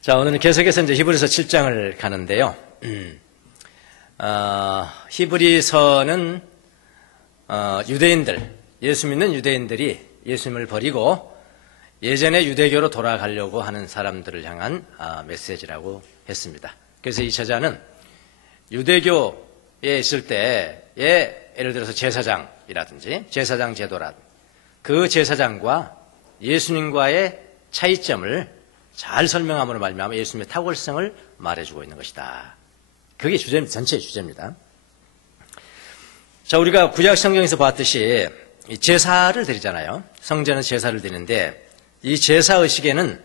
자, 오늘은 계속해서 이제 히브리서 7장을 가는데요. 히브리서는 유대인들, 예수 믿는 유대인들이 예수님을 버리고 예전의 유대교로 돌아가려고 하는 사람들을 향한 메시지라고 했습니다. 그래서 이 저자는 유대교에 있을 때의 예를 들어서 제사장이라든지 제사장 제도라든지 그 제사장과 예수님과의 차이점을 잘 설명함으로 말미암아 예수님의 탁월성을 말해주고 있는 것이다. 그게 전체의 주제입니다. 자, 우리가 구약 성경에서 봤듯이 제사를 드리잖아요. 성전은 제사를 드리는데 이 제사의식에는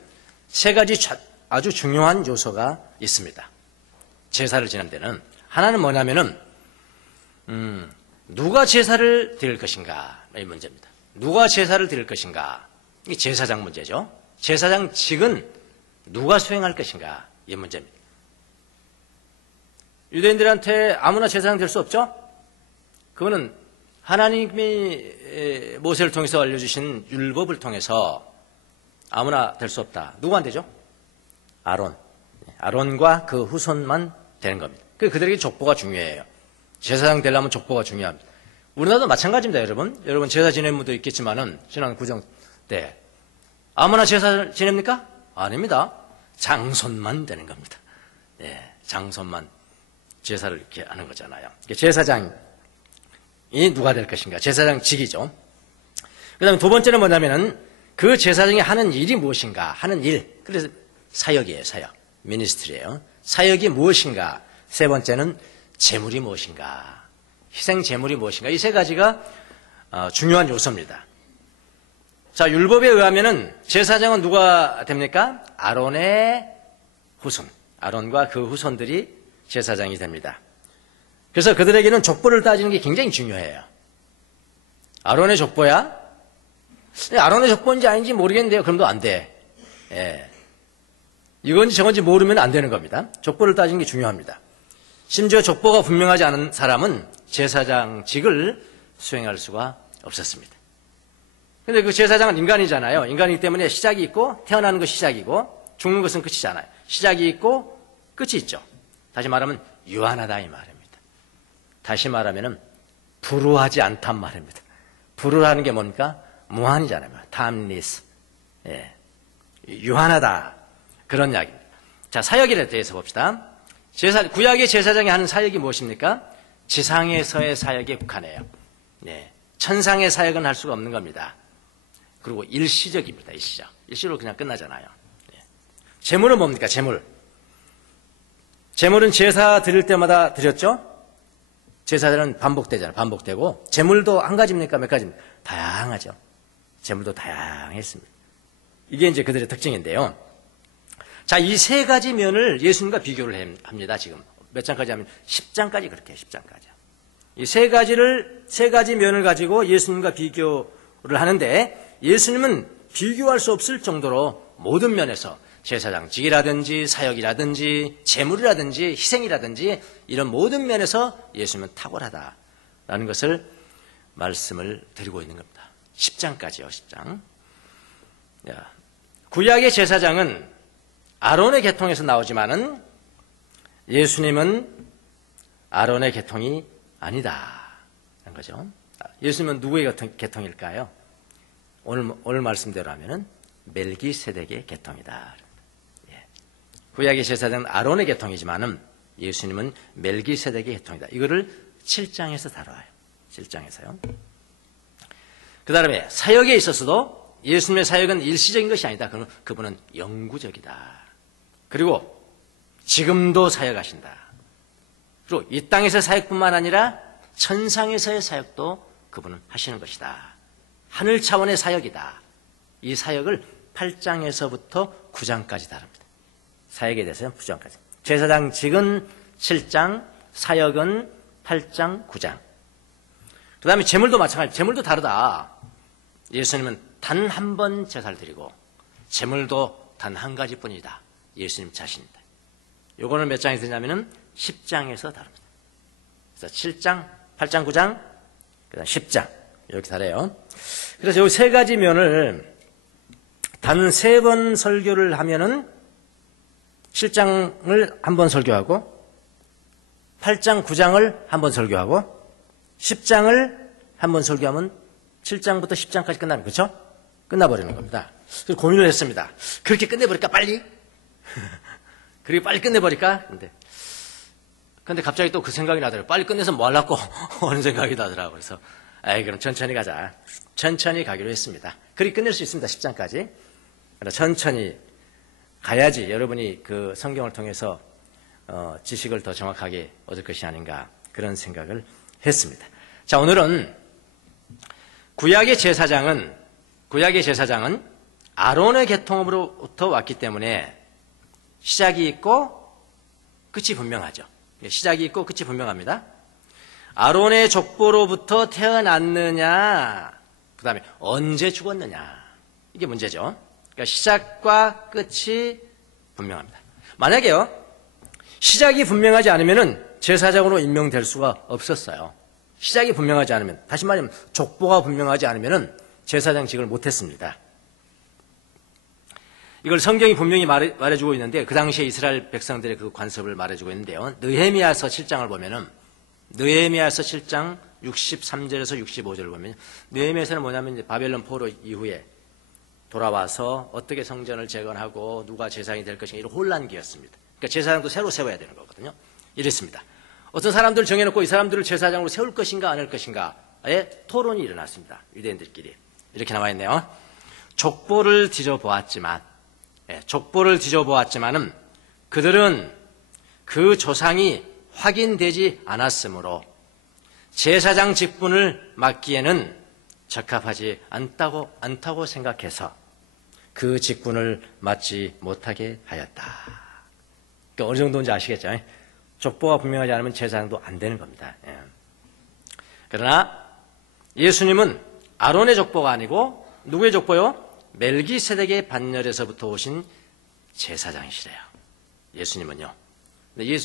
세 가지 아주 중요한 요소가 있습니다. 제사를 지낸 데는 하나는 뭐냐면은 누가 제사를 드릴 것인가 이 문제입니다. 누가 제사를 드릴 것인가, 이게 제사장 문제죠. 제사장직은 누가 수행할 것인가 이 문제입니다. 유대인들한테 아무나 제사장 될 수 없죠. 그거는 하나님이 모세를 통해서 알려주신 율법을 통해서 아무나 될 수 없다. 누구 안 되죠? 아론과 그 후손만 되는 겁니다. 그들에게 족보가 중요해요. 제사장 되려면 족보가 중요합니다. 우리나라도 마찬가지입니다. 여러분 제사 지내는 분도 있겠지만은 지난 구정 때 아무나 제사 지냅니까? 아닙니다. 장손만 되는 겁니다. 네, 장손만 제사를 이렇게 하는 거잖아요. 제사장이 누가 될 것인가? 제사장직이죠. 그 다음에 두 번째는 뭐냐면은 그 제사장이 하는 일이 무엇인가? 하는 일. 그래서 사역이에요, 사역. 미니스트리예요. 사역이 무엇인가? 세 번째는 제물이 무엇인가? 희생 제물이 무엇인가? 이 세 가지가 중요한 요소입니다. 자, 율법에 의하면은 제사장은 누가 됩니까? 아론의 후손. 아론과 그 후손들이 제사장이 됩니다. 그래서 그들에게는 족보를 따지는 게 굉장히 중요해요. 아론의 족보야? 아론의 족보인지 아닌지 모르겠는데요. 그럼도 안 돼. 예. 이건지 저건지 모르면 안 되는 겁니다. 족보를 따지는 게 중요합니다. 심지어 족보가 분명하지 않은 사람은 제사장직을 수행할 수가 없었습니다. 근데 그 제사장은 인간이잖아요. 인간이기 때문에 시작이 있고 태어나는 것이 시작이고 죽는 것은 끝이잖아요. 시작이 있고 끝이 있죠. 다시 말하면 유한하다 이 말입니다. 다시 말하면 불우하지 않단 말입니다. 불우라는 게 뭡니까? 무한이잖아요. timeless. 예. 유한하다. 그런 이야기입니다. 자, 사역에 대해서 봅시다. 구약의 제사장이 하는 사역이 무엇입니까? 지상에서의 사역에 국한해요. 네. 천상의 사역은 할 수가 없는 겁니다. 그리고 일시적입니다. 일시로 그냥 끝나잖아요. 네. 제물은 뭡니까? 제물은 제사 드릴 때마다 드렸죠? 제사들은 반복되고 제물도 한 가지입니까? 몇 가지입니까? 다양하죠. 제물도 다양했습니다. 이게 이제 그들의 특징인데요. 자, 이 세 가지 면을 예수님과 비교를 합니다. 지금 몇 장까지 하면 10장까지 그렇게 해요. 10장까지. 이 세 가지 면을 가지고 예수님과 비교를 하는데 예수님은 비교할 수 없을 정도로 모든 면에서 제사장직이라든지 사역이라든지 제물이라든지 희생이라든지 이런 모든 면에서 예수님은 탁월하다라는 것을 말씀을 드리고 있는 겁니다. 10장까지요. 10장. 구약의 제사장은 아론의 계통에서 나오지만은 예수님은 아론의 계통이 아니다. 그런 거죠. 예수님은 누구의 계통일까요? 오늘 말씀대로 하면은 멜기세덱의 계통이다. 예. 구약의 제사장은 아론의 계통이지만은 예수님은 멜기세덱의 계통이다. 이거를 7장에서 다뤄요. 7장에서요. 그 다음에 사역에 있어서도 예수님의 사역은 일시적인 것이 아니다. 그분은 영구적이다. 그리고 지금도 사역하신다. 그리고 이 땅에서의 사역뿐만 아니라 천상에서의 사역도 그분은 하시는 것이다. 하늘 차원의 사역이다. 이 사역을 8장에서부터 9장까지 다룹니다. 사역에 대해서는 9장까지. 제사장직은 7장, 사역은 8장, 9장. 그 다음에 제물도 마찬가지. 제물도 다르다. 예수님은 단 한 번 제사를 드리고 제물도 단 한 가지뿐이다. 예수님 자신이다. 요거는 몇 장에서 되냐면은 10장에서 다룹니다. 그래서 7장, 8장, 9장, 그 다음 10장. 이렇게 다래요. 그래서 이 세 가지 면을 단 3번 설교를 하면은 7장을 한 번 설교하고 8장, 9장을 한 번 설교하고 10장을 한 번 설교하면 7장부터 10장까지 끝나는 거죠? 끝나버리는 겁니다. 그래서 고민을 했습니다. 그렇게 끝내버릴까 빨리? 그렇게 빨리 끝내버릴까? 근데 갑자기 또 그 생각이 나더라고요. 빨리 끝내서 뭐 하려고 하는 생각이 나더라고요. 그래서 그럼 천천히 가자. 천천히 가기로 했습니다. 그렇게 끝낼 수 있습니다. 10장까지. 천천히 가야지 여러분이 그 성경을 통해서 지식을 더 정확하게 얻을 것이 아닌가 그런 생각을 했습니다. 자, 오늘은 구약의 제사장은 아론의 계통으로부터 왔기 때문에 시작이 있고 끝이 분명하죠. 시작이 있고 끝이 분명합니다. 아론의 족보로부터 태어났느냐, 그 다음에 언제 죽었느냐, 이게 문제죠. 그러니까 시작과 끝이 분명합니다. 만약에요, 시작이 분명하지 않으면 제사장으로 임명될 수가 없었어요. 시작이 분명하지 않으면, 다시 말하면 족보가 분명하지 않으면 제사장직을 못했습니다. 이걸 성경이 분명히 말해주고 있는데 그 당시에 이스라엘 백성들의 그 관습을 말해주고 있는데요. 느헤미야서 7장을 보면은 느헤미야서 7장 63절에서 65절을 보면 느헤미야서는 뭐냐면 이제 바벨론 포로 이후에 돌아와서 어떻게 성전을 재건하고 누가 제사장이 될 것인가 이런 혼란기였습니다. 그러니까 제사장도 새로 세워야 되는 거거든요. 이랬습니다. 어떤 사람들을 정해놓고 이 사람들을 제사장으로 세울 것인가 안 할 것인가의 토론이 일어났습니다. 유대인들끼리. 이렇게 나와 있네요. 족보를 뒤져보았지만은 그들은 그 조상이 확인되지 않았으므로 제사장 직분을 맡기에는 적합하지 않다고 생각해서 그 직분을 맡지 못하게 하였다. 그러니까 어느 정도인지 아시겠죠? 족보가 분명하지 않으면 제사장도 안 되는 겁니다. 그러나 예수님은 아론의 족보가 아니고 누구의 족보요? 멜기세덱의 반열에서부터 오신 제사장이시래요. 예수님은요. 근데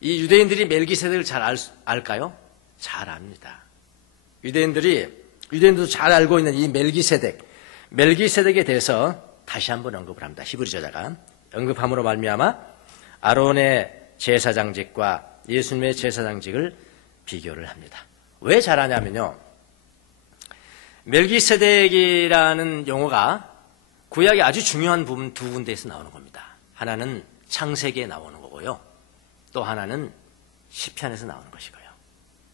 이 유대인들이 멜기세덱을 잘 알까요? 잘 압니다. 유대인들도 잘 알고 있는 이 멜기세덱에 대해서 다시 한번 언급을 합니다. 히브리 저자가 언급함으로 말미암아 아론의 제사장직과 예수님의 제사장직을 비교를 합니다. 왜 잘 아냐면요. 멜기세덱이라는 용어가 구약의 아주 중요한 부분 두 군데에서 나오는 겁니다. 하나는 창세기에 나오는 거고요. 또 하나는 시편에서 나오는 것이고요.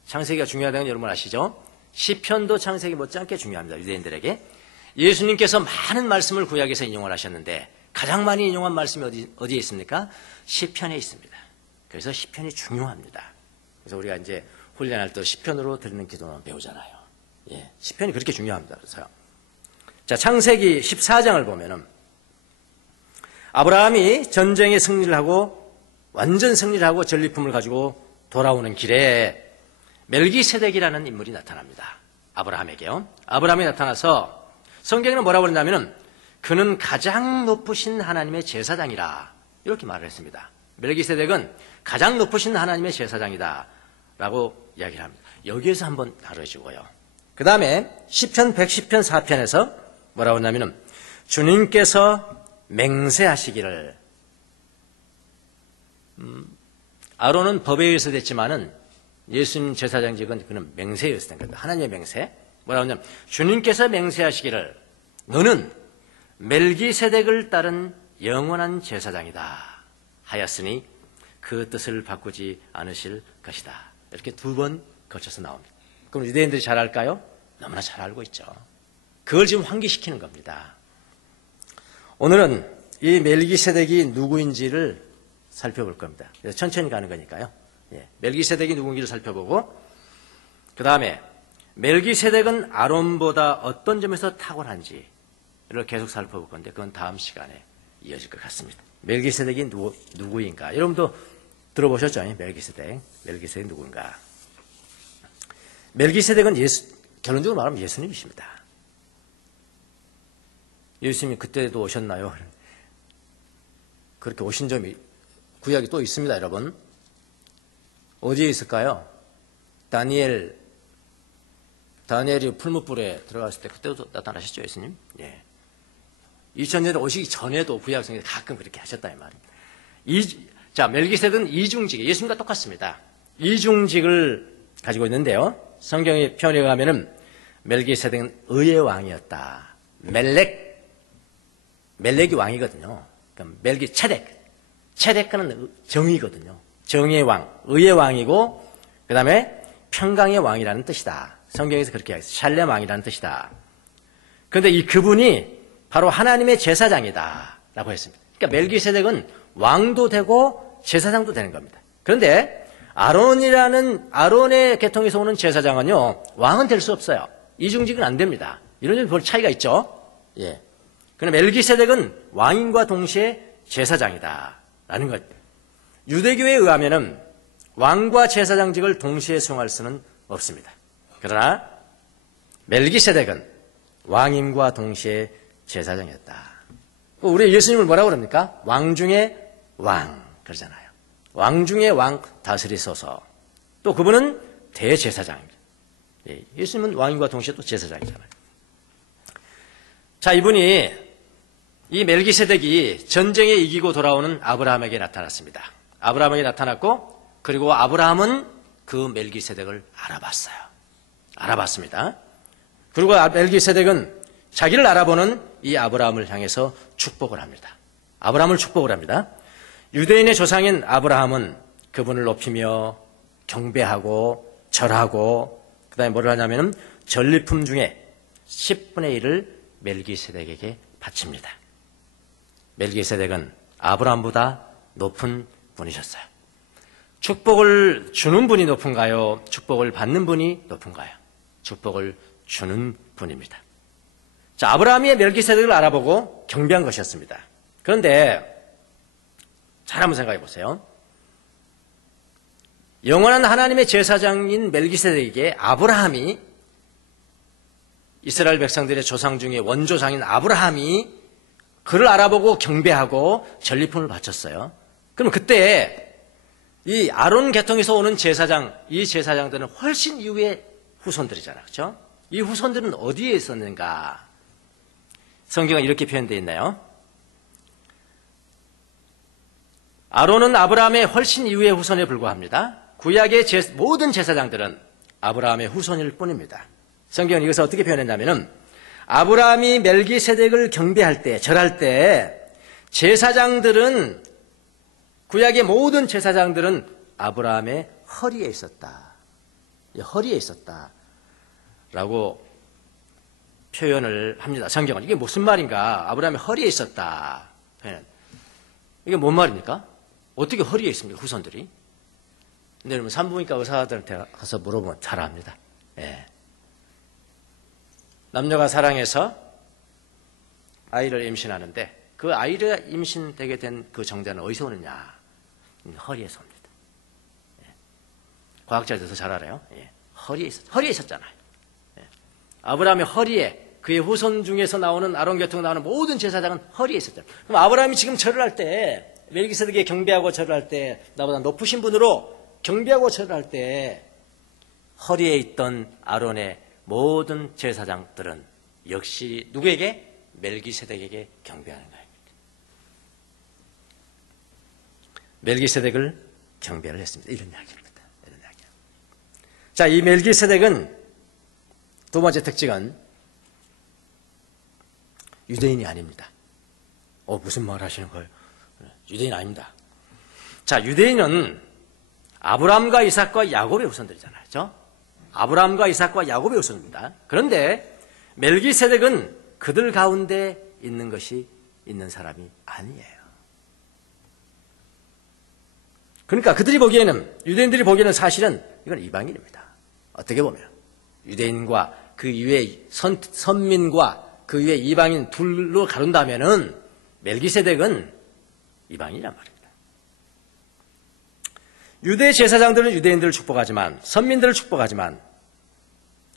창세기가 중요하다는 건 여러분 아시죠? 시편도 창세기 못지않게 중요합니다. 유대인들에게. 예수님께서 많은 말씀을 구약에서 인용을 하셨는데 가장 많이 인용한 말씀이 어디에 있습니까? 시편에 있습니다. 그래서 시편이 중요합니다. 그래서 우리가 이제 훈련할 때 시편으로 드리는 기도는 배우잖아요. 시편이 그렇게 중요합니다. 그래서요. 자, 창세기 14장을 보면은 아브라함이 전쟁에 승리를 하고 완전 승리를 하고 전리품을 가지고 돌아오는 길에 멜기세덱이라는 인물이 나타납니다. 아브라함에게요. 아브라함이 나타나서 성경에는 뭐라고 그러냐면은 그는 가장 높으신 하나님의 제사장이라 이렇게 말을 했습니다. 멜기세덱은 가장 높으신 하나님의 제사장이다 라고 이야기를 합니다. 여기에서 한번 다뤄주고요. 그 다음에 시편 110편 4편에서 뭐라고 하냐면은 주님께서 맹세하시기를 아론은 법에 의해서 됐지만은 예수님 제사장직은 그는 맹세였을 겁니다. 하나님의 맹세. 뭐라고 하냐면 주님께서 맹세하시기를 너는 멜기세덱을 따른 영원한 제사장이다 하였으니 그 뜻을 바꾸지 않으실 것이다. 이렇게 두 번 거쳐서 나옵니다. 그럼 유대인들이 잘 알까요? 너무나 잘 알고 있죠. 그걸 지금 환기시키는 겁니다. 오늘은 이 멜기세덱이 누구인지를 살펴볼 겁니다. 그래서 천천히 가는 거니까요. 멜기세덱이 누구인지를 살펴보고 그 다음에 멜기세덱은 아론보다 어떤 점에서 탁월한지를 계속 살펴볼 건데 그건 다음 시간에 이어질 것 같습니다. 멜기세덱이 누구인가? 여러분도 들어보셨죠? 멜기세덱 누구인가? 멜기세덱은 결론적으로 말하면 예수님이십니다. 예수님이 그때도 오셨나요? 그렇게 오신 점이 구약이 또 있습니다, 여러분. 어디에 있을까요? 다니엘이 풀무불에 들어갔을 때 그때도 나타나셨죠, 예수님? 2000년에 오시기 전에도 구약성경에 가끔 그렇게 하셨다 이 말입니다. 자, 멜기세덱은 이중직, 예수님과 똑같습니다. 이중직을 가지고 있는데요. 성경의 표현에 가면은 멜기세덱은 의의 왕이었다. 멜렉이 왕이거든요. 그러니까 체덱은 정의거든요. 정의의 왕, 의의 왕이고 그 다음에 평강의 왕이라는 뜻이다. 성경에서 그렇게 하겠어요. 샬렘 왕이라는 뜻이다. 그런데 그분이 바로 하나님의 제사장이다 라고 했습니다. 그러니까 멜기세덱은 왕도 되고 제사장도 되는 겁니다. 그런데 아론의 계통에서 오는 제사장은요, 왕은 될 수 없어요. 이중직은 안 됩니다. 이런 점이 별 차이가 있죠. 예. 그런데 멜기세덱은 왕인과 동시에 제사장이다 라는 것. 유대교에 의하면은 왕과 제사장직을 동시에 수행할 수는 없습니다. 그러나 멜기세덱은 왕임과 동시에 제사장이었다. 우리 예수님을 뭐라고 그럽니까? 왕 중에 왕 그러잖아요. 왕 중에 왕 다스리소서. 또 그분은 대제사장입니다. 예수님은 왕임과 동시에 또 제사장이잖아요. 자, 이 멜기세덱이 전쟁에 이기고 돌아오는 아브라함에게 나타났습니다. 아브라함에게 나타났고, 그리고 아브라함은 그 멜기세덱을 알아봤습니다. 그리고 멜기세덱은 자기를 알아보는 이 아브라함을 향해서 축복을 합니다. 아브라함을 축복을 합니다. 유대인의 조상인 아브라함은 그분을 높이며 경배하고 절하고 그 다음에 뭐를 하냐면 전리품 중에 10분의 1을 멜기세덱에게 바칩니다. 멜기세덱은 아브라함보다 높은 분이셨어요. 축복을 주는 분이 높은가요? 축복을 받는 분이 높은가요? 축복을 주는 분입니다. 자, 아브라함이 멜기세덱을 알아보고 경배한 것이었습니다. 그런데 잘 한번 생각해 보세요. 영원한 하나님의 제사장인 멜기세덱에게 아브라함이, 이스라엘 백성들의 조상 중에 원조상인 아브라함이 그를 알아보고 경배하고 전리품을 바쳤어요. 그럼 그때 이 아론 계통에서 오는 이 제사장들은 훨씬 이후의 후손들이잖아요. 그렇죠? 이 후손들은 어디에 있었는가? 성경은 이렇게 표현되어 있나요? 아론은 아브라함의 훨씬 이후의 후손에 불과합니다. 구약의 모든 제사장들은 아브라함의 후손일 뿐입니다. 성경은 이것을 어떻게 표현했냐면은 아브라함이 멜기세덱을 경배할 때, 절할 때 제사장들은, 구약의 모든 제사장들은 아브라함의 허리에 있었다. 허리에 있었다. 라고 표현을 합니다. 성경은. 이게 무슨 말인가? 아브라함의 허리에 있었다. 이게 뭔 말입니까? 어떻게 허리에 있습니까? 후손들이. 근데 여러분 산부인과 의사들한테 가서 물어보면 잘 압니다. 예. 남녀가 사랑해서 아이를 임신하는데 그 아이가 임신되게 된 그 정자는 어디서 오느냐? 허리에서 옵니다. 예. 과학자들도 잘 알아요. 예. 허리에 있었잖아요. 예. 아브라함의 허리에, 그의 후손 중에서 나오는 아론 계통 나오는 모든 제사장은 허리에 있었잖아요. 그럼 아브라함이 지금 절을 할 때, 멜기세덱에 경배하고 절을 할 때, 나보다 높으신 분으로 경배하고 절을 할 때 허리에 있던 아론의 모든 제사장들은 역시 누구에게? 멜기세덱에게 경배하는 거예요. 멜기세덱을 경배를 했습니다. 이런 이야기입니다. 자, 이 멜기세덱은 두 번째 특징은 유대인이 아닙니다. 무슨 말 하시는 거예요? 유대인 아닙니다. 자, 유대인은 아브라함과 이삭과 야곱의 후손들이잖아요. 그렇죠? 아브라함과 이삭과 야곱의 후손입니다. 그런데 멜기세덱은 그들 가운데 있는 사람이 아니에요. 그러니까 그들이 보기에는, 유대인들이 보기에는 사실은 이건 이방인입니다. 어떻게 보면 유대인과 그 이외의 선민과 그 위에 이방인 둘로 가른다면은 멜기세덱은 이방인이란 말입니다. 유대 제사장들은 유대인들을 축복하지만, 선민들을 축복하지만,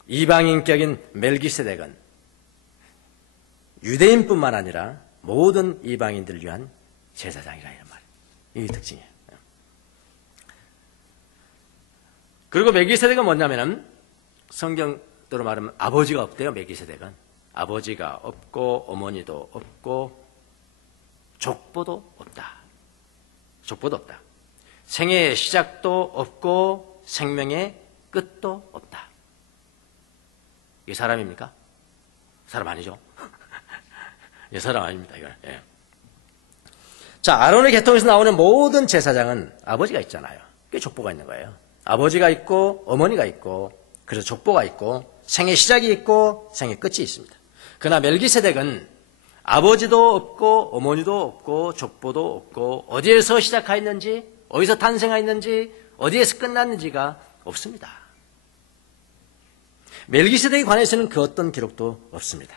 이방인격인 멜기세덱은 유대인뿐만 아니라 모든 이방인들을 위한 제사장이라 이런 말이에요. 이게 특징이에요. 그리고 멜기세덱은 뭐냐면은 성경대로 말하면 아버지가 없대요. 멜기세덱은 아버지가 없고 어머니도 없고 족보도 없다. 족보도 없다. 생애의 시작도 없고 생명의 끝도 없다. 이게 사람입니까? 사람 아니죠? 이 사람 아닙니다. 이건. 예. 자, 아론의 계통에서 나오는 모든 제사장은 아버지가 있잖아요. 그게 족보가 있는 거예요. 아버지가 있고 어머니가 있고 그래서 족보가 있고 생의 시작이 있고 생의 끝이 있습니다. 그러나 멜기세덱은 아버지도 없고 어머니도 없고 족보도 없고 어디에서 시작하였는지 어디서 탄생하였는지 어디에서 끝났는지가 없습니다. 멜기세덱에 관해서는 그 어떤 기록도 없습니다.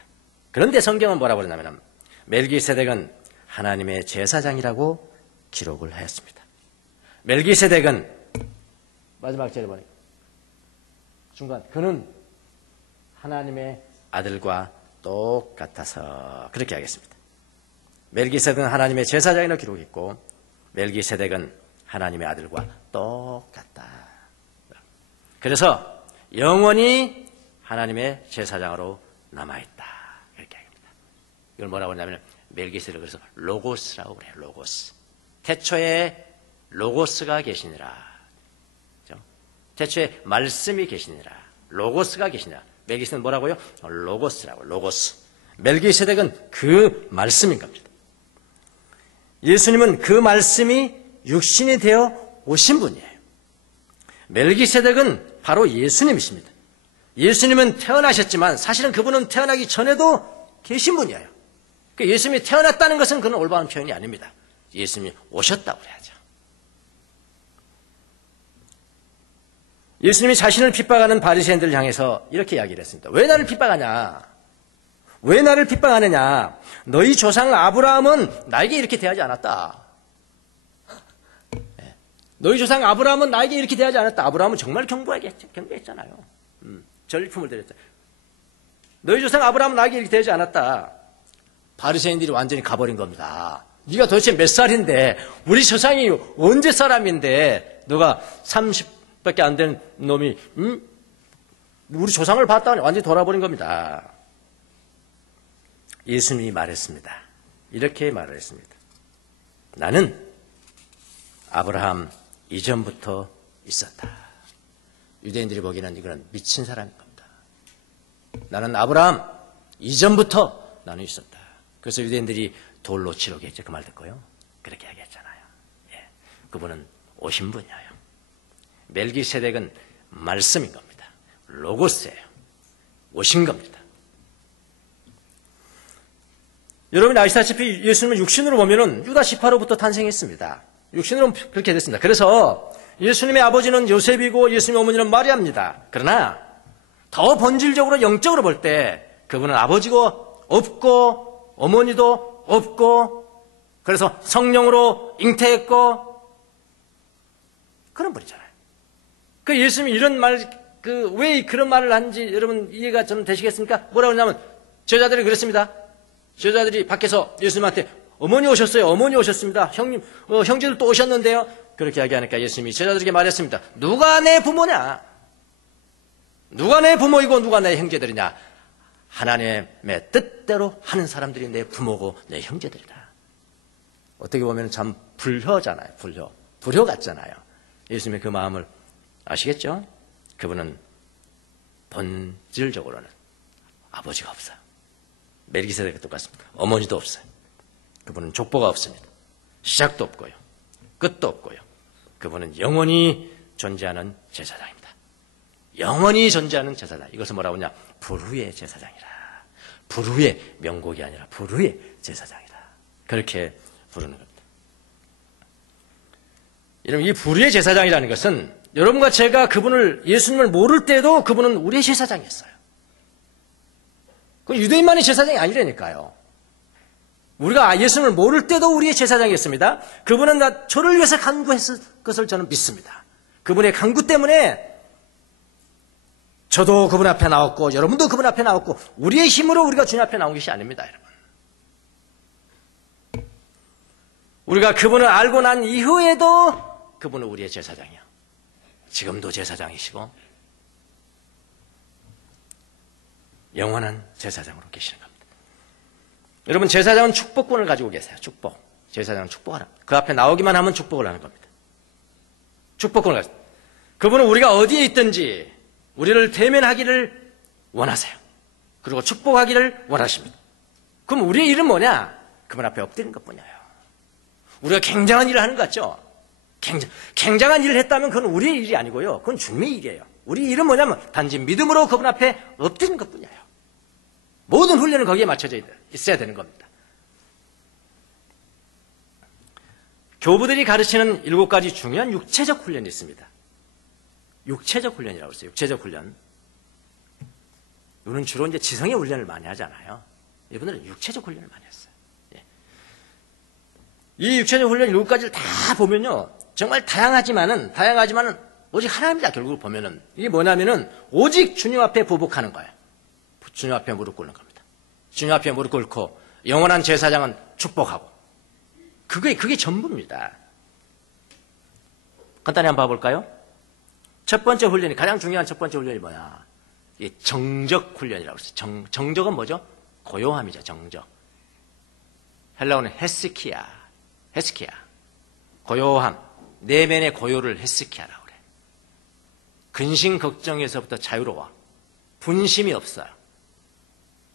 그런데 성경은 뭐라고 그러냐면 멜기세덱은 하나님의 제사장이라고 기록을 하였습니다. 멜기세덱은 마지막 절에 보니까 중간 그는 하나님의 아들과 똑같아서 그렇게 하겠습니다. 멜기세덱은 하나님의 제사장이라고 기록했고 멜기세덱은 하나님의 아들과 똑같다. 그래서 영원히 하나님의 제사장으로 남아있다. 이렇게 합니다. 이걸 뭐라고 하냐면 멜기세덱을 그래서 로고스라고 그래요. 로고스. 태초에 로고스가 계시니라. 그렇죠? 태초에 말씀이 계시니라. 로고스가 계시니라. 멜기세덱은 뭐라고요? 로고스라고. 로고스. 멜기세덱은 그 말씀인 겁니다. 예수님은 그 말씀이 육신이 되어 오신 분이에요. 멜기세덱은 바로 예수님이십니다. 예수님은 태어나셨지만 사실은 그분은 태어나기 전에도 계신 분이에요. 그러니까 예수님이 태어났다는 것은 그는 올바른 표현이 아닙니다. 예수님이 오셨다고 그래야죠. 예수님이 자신을 핍박하는 바리새인들을 향해서 이렇게 이야기를 했습니다. 왜 나를 핍박하냐? 왜 나를 핍박하느냐? 너희 조상 아브라함은 나에게 이렇게 대하지 않았다. 너희 조상 아브라함은 나에게 이렇게 대하지 않았다. 아브라함은 정말 경배했잖아요. 전리품을 드렸죠. 너희 조상 아브라함은 나에게 이렇게 대하지 않았다. 바리새인들이 완전히 가버린 겁니다. 네가 도대체 몇 살인데 우리 조상이 언제 사람인데 너가 30밖에 안 되는 놈이 우리 조상을 봤다니 완전히 돌아버린 겁니다. 예수님이 말했습니다. 이렇게 말을 했습니다. 나는 아브라함 이전부터 있었다. 유대인들이 보기에는 이거는 미친 사람인 겁니다. 나는 아브라함 이전부터 나는 있었다. 그래서 유대인들이 돌로 치려고 했죠. 그 말 듣고요. 그렇게 얘기했잖아요. 예. 그분은 오신 분이에요. 멜기세덱은 말씀인 겁니다. 로고스예요. 오신 겁니다. 여러분이 아시다시피 예수님은 육신으로 보면은 유다 시파로부터 탄생했습니다. 육신으로 그렇게 됐습니다. 그래서 예수님의 아버지는 요셉이고 예수님의 어머니는 마리아입니다. 그러나 더 본질적으로 영적으로 볼 때 그분은 아버지고 없고 어머니도 없고 그래서 성령으로 잉태했고 그런 분이잖아요. 그 예수님이 이런 말, 왜 그런 말을 하는지 여러분 이해가 좀 되시겠습니까? 뭐라고 하냐면 제자들이 그랬습니다. 제자들이 밖에서 예수님한테 어머니 오셨어요. 어머니 오셨습니다. 형님, 형제들 또 오셨는데요. 그렇게 이야기하니까 예수님이 제자들에게 말했습니다. 누가 내 부모냐? 누가 내 부모이고 누가 내 형제들이냐? 하나님의 뜻대로 하는 사람들이 내 부모고 내 형제들이다. 어떻게 보면 참 불효잖아요. 불효 같잖아요. 예수님의 그 마음을 아시겠죠? 그분은 본질적으로는 아버지가 없어요. 멜기세덱과 똑같습니다. 어머니도 없어요. 그분은 족보가 없습니다. 시작도 없고요. 끝도 없고요. 그분은 영원히 존재하는 제사장입니다. 영원히 존재하는 제사장. 이것을 뭐라고 하냐? 불후의 제사장이라. 불후의 명곡이 아니라 불후의 제사장이라. 그렇게 부르는 겁니다. 여러분, 이 불후의 제사장이라는 것은 여러분과 제가 그분을, 예수님을 모를 때도 그분은 우리의 제사장이었어요. 그 유대인만이 제사장이 아니라니까요. 우리가 예수님을 모를 때도 우리의 제사장이었습니다. 그분은 저를 위해서 간구했을 것을 저는 믿습니다. 그분의 간구 때문에 저도 그분 앞에 나왔고 여러분도 그분 앞에 나왔고 우리의 힘으로 우리가 주님 앞에 나온 것이 아닙니다. 여러분. 우리가 그분을 알고 난 이후에도 그분은 우리의 제사장이요. 지금도 제사장이시고 영원한 제사장으로 계시는 겁니다. 여러분, 제사장은 축복권을 가지고 계세요. 축복. 제사장은 축복하라. 그 앞에 나오기만 하면 축복을 하는 겁니다. 축복권을 가지고. 그분은 우리가 어디에 있든지 우리를 대면하기를 원하세요. 그리고 축복하기를 원하십니다. 그럼 우리의 일은 뭐냐? 그분 앞에 엎드리는 것뿐이에요. 우리가 굉장한 일을 하는 것 같죠? 굉장한 일을 했다면 그건 우리의 일이 아니고요. 그건 주님의 일이에요. 우리 일은 뭐냐면 단지 믿음으로 그분 앞에 엎드리는 것뿐이에요. 모든 훈련은 거기에 맞춰져 있어야 되는 겁니다. 교부들이 가르치는 7가지 중요한 육체적 훈련이 있습니다. 육체적 훈련이라고 했어요. 육체적 훈련. 이분은 주로 이제 지성의 훈련을 많이 하잖아요. 이분들은 육체적 훈련을 많이 했어요. 예. 이 육체적 훈련 7가지를 다 보면요. 정말 다양하지만은 오직 하나입니다. 결국 보면은. 이게 뭐냐면은 오직 주님 앞에 보복하는 거예요. 주님 앞에 무릎 꿇는 겁니다. 주님 앞에 무릎 꿇고 영원한 제사장은 축복하고. 그게 전부입니다. 간단히 한번 봐볼까요? 첫 번째 훈련이, 가장 중요한 첫 번째 훈련이 뭐야? 이게 정적 훈련이라고 했어요. 정적은 뭐죠? 고요함이죠, 정적. 헬라어는 헤스키야. 고요함. 내면의 고요를 헤스키야라고 그래. 근심, 걱정에서부터 자유로워. 분심이 없어요.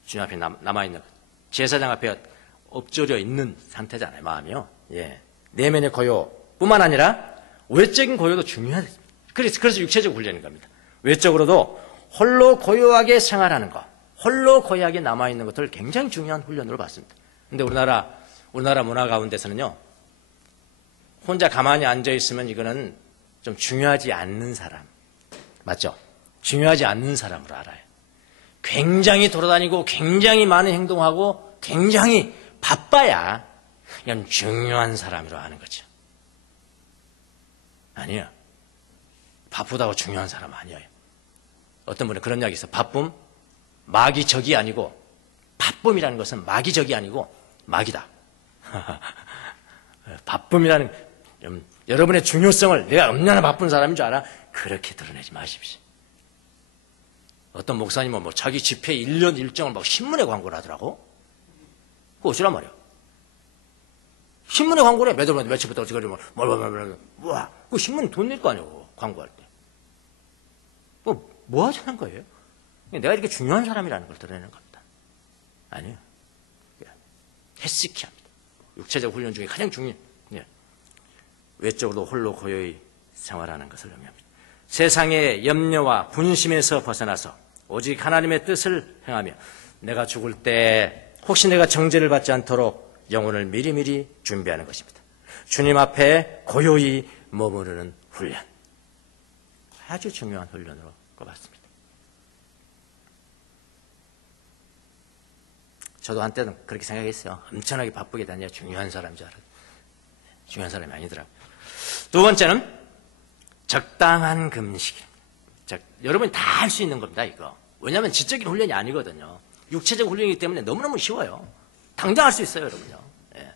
주님 앞에 남아있는, 제사장 앞에 엎드려 있는 상태잖아요, 마음이요. 예. 내면의 고요뿐만 아니라 외적인 고요도 중요하다. 그래서 육체적 훈련인 겁니다. 외적으로도 홀로 고요하게 생활하는 것, 홀로 고요하게 남아있는 것들을 굉장히 중요한 훈련으로 봤습니다. 근데 우리나라 문화 가운데서는요, 혼자 가만히 앉아있으면 이거는 좀 중요하지 않는 사람. 맞죠? 중요하지 않는 사람으로 알아요. 굉장히 돌아다니고, 굉장히 많은 행동하고, 굉장히 바빠야 이건 중요한 사람이라고 하는 거죠. 아니요. 바쁘다고 중요한 사람 아니에요. 어떤 분은 그런 이야기 있어요. 바쁨, 막이 적이 아니고, 바쁨이라는 것은 막이 적이 아니고 막이다. 바쁨이라는, 여러분의 중요성을 내가 얼마나 바쁜 사람인 줄 알아? 그렇게 드러내지 마십시오. 어떤 목사님은 자기 집회 1년 일정을 신문에 광고를 하더라고. 그거 어쩌란 말이야. 신문에 광고를 해. 며칠부터 어찌 그러면, 와, 그 신문 돈 낼 거 아니에요. 광고할 때. 뭐 하자는 거예요? 내가 이렇게 중요한 사람이라는 걸 드러내는 겁니다. 아니에요. 헤스키 합니다. 육체적 훈련 중에 가장 중요한, 외적으로 홀로 고요히 생활하는 것을 의미합니다. 세상의 염려와 분심에서 벗어나서 오직 하나님의 뜻을 행하며 내가 죽을 때 혹시 내가 정죄를 받지 않도록 영혼을 미리미리 준비하는 것입니다. 주님 앞에 고요히 머무르는 훈련. 아주 중요한 훈련으로 꼽았습니다. 저도 한때는 그렇게 생각했어요. 엄청나게 바쁘게 다녀야 중요한 사람인 줄 알았어요. 중요한 사람이 아니더라고요. 두 번째는 적당한 금식입니다. 여러분이 다 할 수 있는 겁니다, 이거. 왜냐하면 지적인 훈련이 아니거든요. 육체적 훈련이기 때문에 너무너무 쉬워요. 당장 할 수 있어요, 여러분요. 예.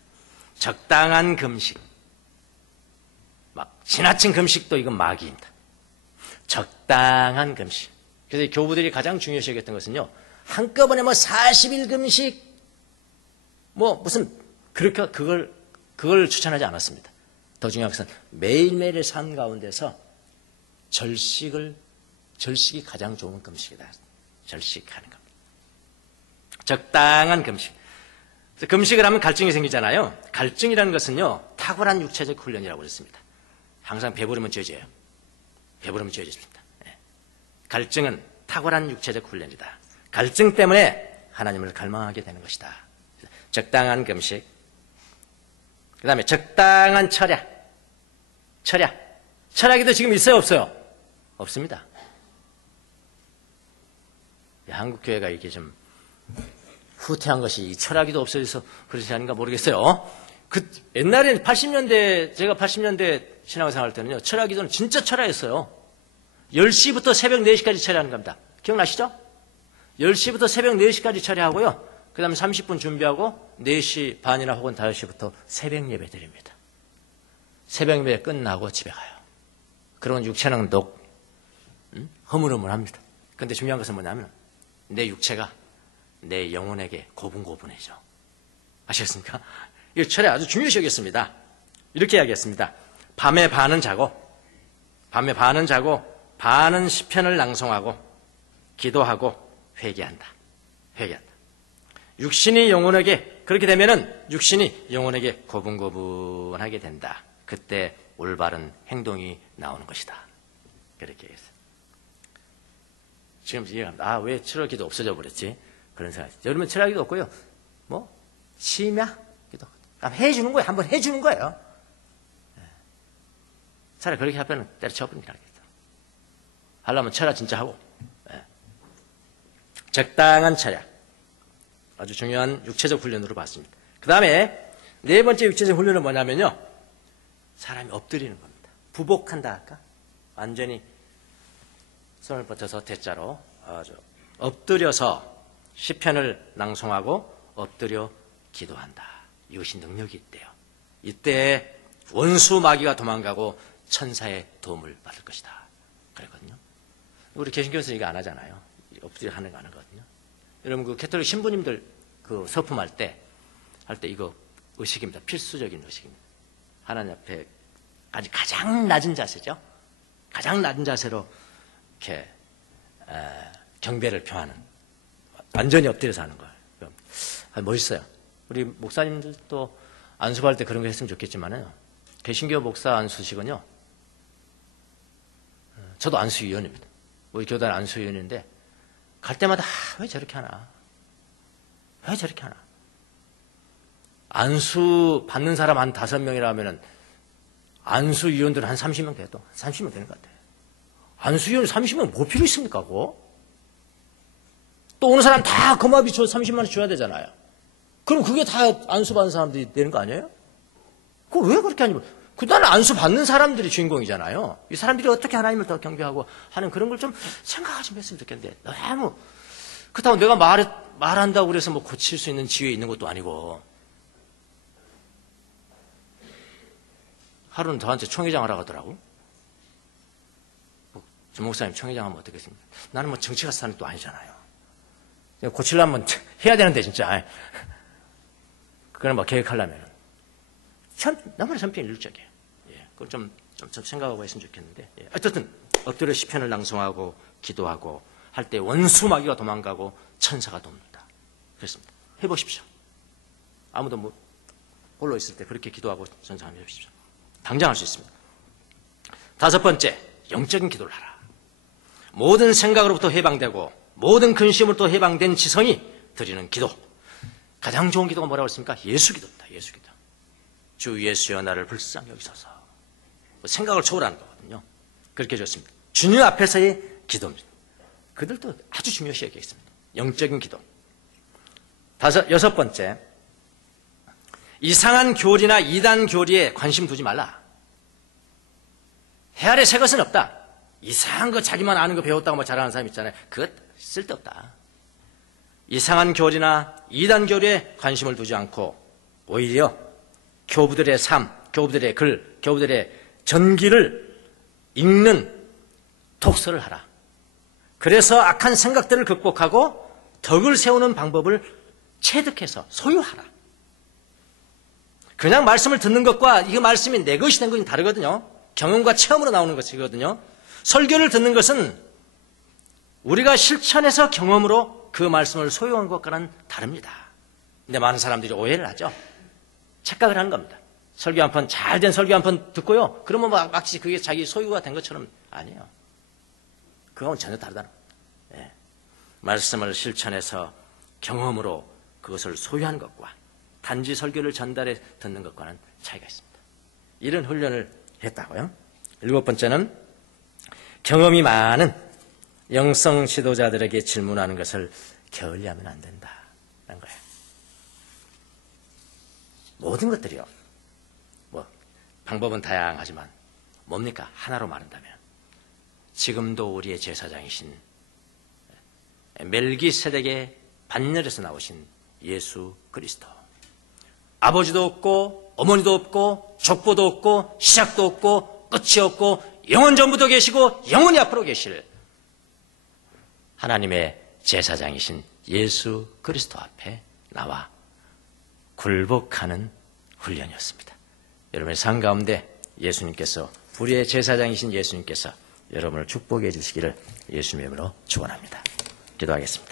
적당한 금식. 지나친 금식도 이건 마귀입니다. 적당한 금식. 그래서 교부들이 가장 중요시 여겼던 것은요, 한꺼번에 40일 금식, 무슨, 그렇게, 그걸 추천하지 않았습니다. 더 중요한 것은 매일매일의 삶 가운데서 절식이 가장 좋은 금식이다. 절식하는 겁니다. 적당한 금식. 금식을 하면 갈증이 생기잖아요. 갈증이라는 것은요, 탁월한 육체적 훈련이라고 그랬습니다. 항상 배부르면 죄져요. 배부르면 죄짓습니다. 갈증은 탁월한 육체적 훈련이다. 갈증 때문에 하나님을 갈망하게 되는 것이다. 적당한 금식. 그 다음에 적당한 철야. 철야기도 지금 있어요, 없어요? 없습니다. 한국교회가 이게 좀 후퇴한 것이 이 철야기도 없어져서 그렇지 않은가 모르겠어요. 옛날에 제가 80년대 신앙생활 할 때는요, 철야기도는 진짜 철야였어요. 10시부터 새벽 4시까지 철야하는 겁니다. 기억나시죠? 10시부터 새벽 4시까지 철야하고요. 그 다음에 30분 준비하고 4시 반이나 혹은 5시부터 새벽 예배 드립니다. 새벽 예배 끝나고 집에 가요. 그러면 육체는 더욱 허물허물합니다. 그런데 중요한 것은 뭐냐면 내 육체가 내 영혼에게 고분고분해져. 아시겠습니까? 이 철에 아주 중요시 여겼습니다. 이렇게 이야기했습니다. 밤에 반은 자고 반은 시편을 낭송하고 기도하고 회개한다. 육신이 영혼에게, 그렇게 되면은 육신이 영혼에게 고분고분하게 된다. 그때 올바른 행동이 나오는 것이다. 그렇게 얘기했어요. 지금 이해합니다. 왜 철학 기도 없어져 버렸지? 그런 생각이. 여러분 철학 기도 없고요. 심야 기도. 해주는 거예요. 한번 해주는 거예요. 차라리 그렇게 하면 때려쳐버립니다. 하려면 철학 진짜 하고. 적당한 철학. 아주 중요한 육체적 훈련으로 봤습니다. 그 다음에 네 번째 육체적 훈련은 뭐냐면요. 사람이 엎드리는 겁니다. 부복한다 할까? 완전히 손을 뻗쳐서 대자로 아주 엎드려서 시편을 낭송하고 엎드려 기도한다. 이것이 능력이 있대요. 이때 원수 마귀가 도망가고 천사의 도움을 받을 것이다. 그랬거든요. 우리 개신교에서 이거 안 하잖아요. 엎드려 하는 거 안 하거든요. 여러분 그 캐톨릭 신부님들 그 서품할 때 이거 의식입니다. 필수적인 의식입니다. 하나님 앞에 가장 낮은 자세죠. 가장 낮은 자세로 이렇게 경배를 표하는, 완전히 엎드려서 하는 거예요. 멋있어요. 우리 목사님들도 안수할 때 그런 거 했으면 좋겠지만요. 개신교 목사 안수식은요. 저도 안수위원입니다. 우리 교단 안수위원인데 갈 때마다 왜 저렇게 하나? 왜 저렇게 하나? 안수 받는 사람 한 5명이라 하면은 안수위원들은 한 30명 돼도 30명 되는 것 같아요. 안수위원 30명 뭐 필요 있습니까? 그거? 또 오는 사람 다 거마비 줘 30만 원 줘야 되잖아요. 그럼 그게 다 안수 받는 사람들이 되는 거 아니에요? 그거 왜 그렇게 하냐면 그다음에 안수 받는 사람들이 주인공이잖아요. 이 사람들이 어떻게 하나님을 더 경배하고 하는 그런 걸 좀 생각을 좀 했으면 좋겠는데 너무 그렇다고 내가 말한다고 그래서 뭐 고칠 수 있는 지위에 있는 것도 아니고 하루는 저한테 총회장 하라고 하더라고. 주 목사님 총회장 하면 어떻겠습니까? 나는 뭐 정치가 사는 또 아니잖아요. 고치려면 해야 되는데 진짜. 그걸 뭐 계획하려면 너무나 천편일률적이에요. 그걸 좀 생각하고 했으면 좋겠는데. 어쨌든 엎드려 시편을 낭송하고 기도하고 할 때 원수 마귀가 도망가고 천사가 돕는다. 그렇습니다. 해보십시오. 아무도 뭐 홀로 있을 때 그렇게 기도하고 전사하며 해보십시오. 당장 할 수 있습니다. 5번째, 영적인 기도를 하라. 모든 생각으로부터 해방되고 모든 근심으로부터 해방된 지성이 드리는 기도. 가장 좋은 기도가 뭐라고 했습니까? 예수 기도입니다. 예수 기도. 주 예수여 나를 불쌍히 여기소서. 생각을 초월하는 거거든요. 그렇게 줬습니다. 주님 앞에서의 기도입니다. 그들도 아주 중요시 여기겠습니다. 영적인 기도. 6번째, 이상한 교리나 이단 교리에 관심 두지 말라. 해 아래 새 것은 없다. 이상한 거 자기만 아는 거 배웠다고 뭐 잘하는 사람 있잖아요. 그것 쓸데없다. 이상한 교리나 이단 교리에 관심을 두지 않고 오히려 교부들의 삶, 교부들의 글, 교부들의 전기를 읽는 독서를 하라. 그래서 악한 생각들을 극복하고 덕을 세우는 방법을 체득해서 소유하라. 그냥 말씀을 듣는 것과 이 말씀이 내 것이 된 것이 다르거든요. 경험과 체험으로 나오는 것이거든요. 설교를 듣는 것은 우리가 실천해서 경험으로 그 말씀을 소유한 것과는 다릅니다. 근데 많은 사람들이 오해를 하죠. 착각을 하는 겁니다. 설교 한 편, 잘된 설교 한 편 듣고요. 그러면 마치 그게 자기 소유가 된 것처럼 아니에요. 그건 전혀 다르다는 겁니다. 말씀을 실천해서 경험으로 그것을 소유한 것과 단지 설교를 전달해 듣는 것과는 차이가 있습니다. 이런 훈련을 했다고요. 7번째는 경험이 많은 영성 지도자들에게 질문하는 것을 게을리하면 안 된다는 거예요. 모든 것들이요. 방법은 다양하지만 뭡니까? 하나로 말한다면 지금도 우리의 제사장이신 멜기세덱의 반열에서 나오신 예수 그리스도. 아버지도 없고 어머니도 없고 족보도 없고 시작도 없고 끝이 없고 영원 전부도 계시고 영원히 앞으로 계실 하나님의 제사장이신 예수 그리스도 앞에 나와 굴복하는 훈련이었습니다. 여러분의 삶 가운데 예수님께서, 불의의 제사장이신 예수님께서 여러분을 축복해 주시기를 예수님의 이름으로 축원합니다. 기도하겠습니다.